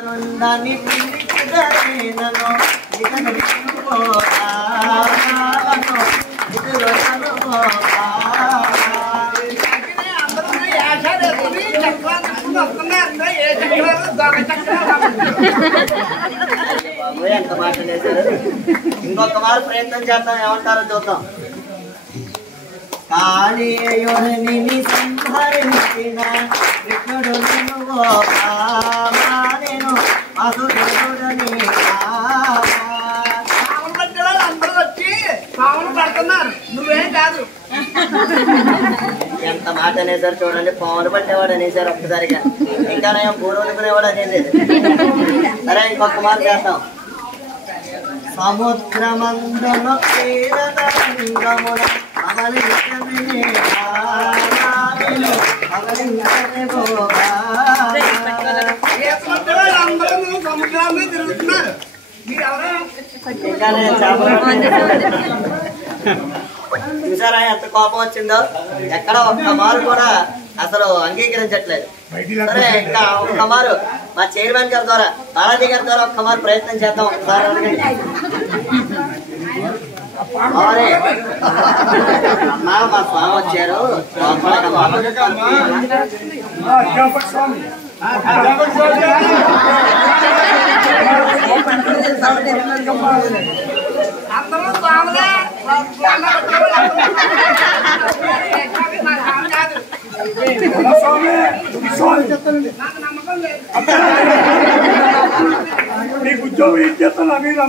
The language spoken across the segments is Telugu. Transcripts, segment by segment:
ఎంత మాట చేశారు. ఇంకొక వారు ప్రయత్నం చేద్దాం, ఏమంటారో చూద్దాం. కాళీయుని సంహరించిన కృష్ణుడు నేను మధురుడని అందరూ వచ్చి పావులు పడుతున్నారు, నువ్వేం కాదు. ఎంత మాట అనేసారు చూడండి. పావులు పట్టేవాడు అనేసారు ఒక్కసారిగా. ఇంకా నేను పూర్వనుకునేవాడు అనేది. సరే ఇంకొక మాట చేద్దాం. సముద్రమందును తీరదమున అమలించని సముద్రాన్ని తిరుగుతున్నారు. చూసారా ఎంత కోపం వచ్చిందో. ఎక్కడ ఒక్క మారు కూడా అసలు అంగీకరించట్లేదు. సరే ఇంకా ఒక్క మారు మా చైర్మన్ గారి ద్వారా, బాలాజీ గారి ద్వారా ఒక్క మారు ప్రయత్నం చేద్దాం. ఒకసారి మా స్వామి వచ్చారు. అందరూ స్వాములే మీకు ఉద్యోగం ఏం చేస్తున్నా మీరు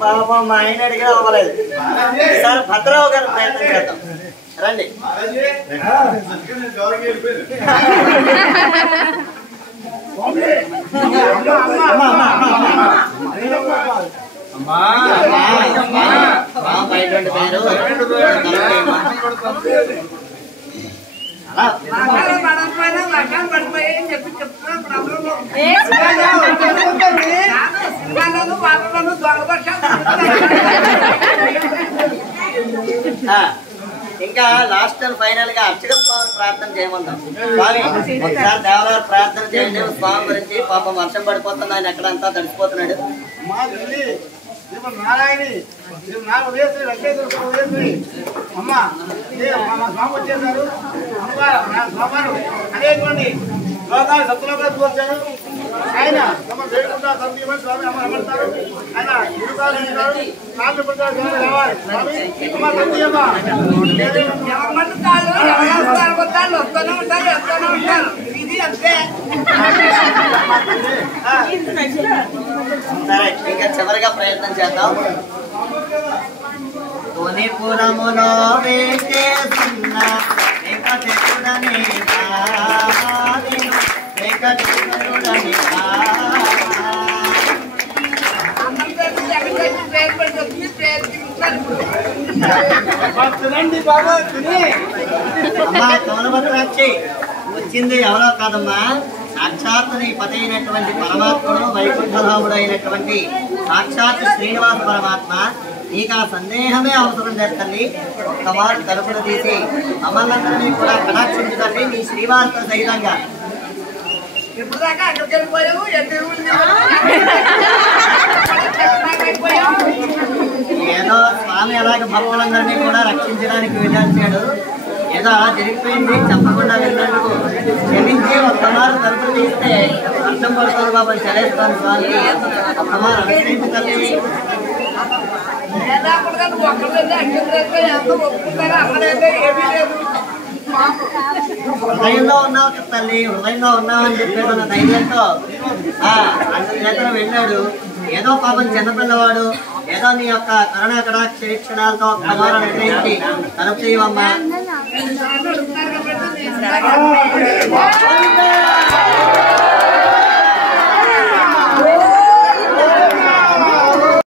పాపం మా ఆయన అడిగినా అవ్వలేదు. సార్ భద్రరావు గారు ప్రయత్నం చేద్దాం. రండి. పడిపోయి చెప్పి చెప్తున్నా. ఇంకా లాస్ట్ అండ్ ఫైనల్ గా అర్చక స్వామి ప్రార్థన చేయమందాం. స్వామి ఒకసారి దేవరారు ప్రార్థన చేయండి స్వామి గురించి. పాపం వర్షం పడిపోతుంది, ఆయన ఎక్కడంతా తడిసిపోతున్నాడు. నారాయణి నాకు వేసి వెంకటేశ్వర వేసి అమ్మ మా స్వామి వచ్చేసారు. స్వామి అనేటువంటి లోకాలు సత్తులోకి వచ్చారు. ఆయన వేడుకుంటా సందీపం స్వామి అమ్మ అమర్తారు. ఆయన గురుకాలు ఉంటారు. నాలుగు పుట్టారు రావాలి స్వామి అమ్మ సందీయమ్మ వస్తూనే ఉంటారు, వస్తూనే ఉంటారు. ఇది అంతే. సరే ఇంకా చివరిగా ప్రయత్నం చేద్దాం. పునిపురములో వేచేస్తున్న వెంకటేశ్వరుడని వెంకటేశ్వరుడని అమ్మా తోలభద్రాక్షి వచ్చింది ఎవరో కాదమ్మా, సాక్షాత్ నీ పతి అయినటువంటి పరమాత్ముడు వైకుంఠధాముడు అయినటువంటి సాక్షాత్ శ్రీనివాస పరమాత్మ. నీకు ఆ సందేహమే అవసరం లేదు తల్లి. ఒక్కవారు తలుపులు తీసి మమ్మల్ని కూడా కటాక్షించుతండి నీ శ్రీవారితో సహితంగా. ఎప్పుడు దాకా అక్కడికి వెళ్ళిపోయావు? ఏదో స్వామి అలాగే భక్తులందరినీ కూడా రక్షించడానికి వెళ్ళాల్చాడు. ఏదో అలా జరిగిపోయింది, చెప్పకుండా వెళ్ళినందుకు క్షమించి ఒక్కమారు తలుపులు తీస్తే అర్థం పడుతుంది బాబా. చలేస్తాను స్వామికి ఒక్కమారు అనుసరించి తల్లి. హృదయంలో ఉన్నావు తల్లి, హృదయంలో ఉన్నావు అని చెప్పేది అన్న ధైర్యంతో అందుచేతను వెళ్ళాడు. ఏదో పాపం చిన్నపిల్లవాడు, ఏదో నీ యొక్క కరుణా కటాక్ష వీక్షణాలతో ఒక్కమారు నిర్ణయించి తలుపు చేయవమ్మా.